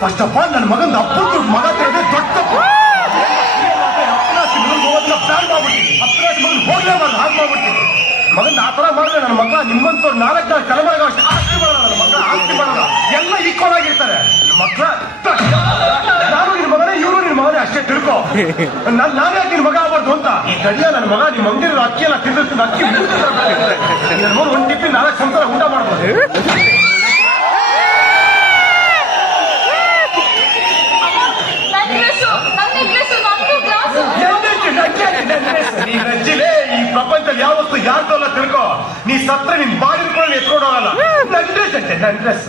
First of all ನನ್ನ ಮಗನ ಅಪ್ಪನ ಮಗ ತೆಗೆದ್ರೆ ದೊಡ್ಡ ಪ್ಲಾನ್ ಮಾಡ್ಬಿಡ್ತೀನಿ. ಅಪ್ಪನ ಮಗನ್ ಹೋಗ್ಲೇಬಾರ್ದು, ಹಾಗೆ ಮಾಡ್ಬಿಡ್ತೀನಿ. ಮಗನ್ ಆ ತರ ಮಾಡಿದ್ರೆ ನನ್ನ ಮಗ ನಿಮ್ಮಂತವ್ರು 4 ತಲೆಮಾರಿಗೆ ಅಷ್ಟು ಆಸ್ತಿ ಮಾಡೋಣ. ನನ್ನ ಮಗ ಆಸ್ತಿ ಮಾಡೋಣ, ಎಲ್ಲ ಈಕ್ವಲ್ ಆಗಿರ್ತಾರೆ. ಮಕ್ಕಳ ನಾನು ನಿನ್ ಮಗನೇ, ಇವರು ನಿನ್ ಮಗನೇ ಅಷ್ಟೇ ತಿಳ್ಕೊ. ನಾನೇ ಯಾಕೆ ನಿನ್ ಮಗ ಆಗ್ಬಾರ್ದು ಅಂತ. ಈ ಗಡಿಯ ನನ್ನ ಮಗ ನಿಮ್ಮ ಮಂದಿರ ಅಕ್ಕಿ ಎಲ್ಲ ತಿಂದಿರ್ತೀನಿ. ಅಕ್ಕಿ ನನ್ನ ಮಗ ಒಂದು ಟಿಪ್ಪಿ 4 ಸಂಸಾರ ಊಟ ಮಾಡ್ಬೋದು. ಈ ಪ್ರಪಂಚದಲ್ಲಿ ಯಾವತ್ತು ಯಾರ್ದಲ್ಲ ತಿಳ್ಕೊ. ನೀ ಸತ್ರ ನಿನ್ ಬಾಡಿ ಎತ್ಕೊಂಡು ಹೋಗಲ್ಲ. ನನ್ ಡ್ರೆಸ್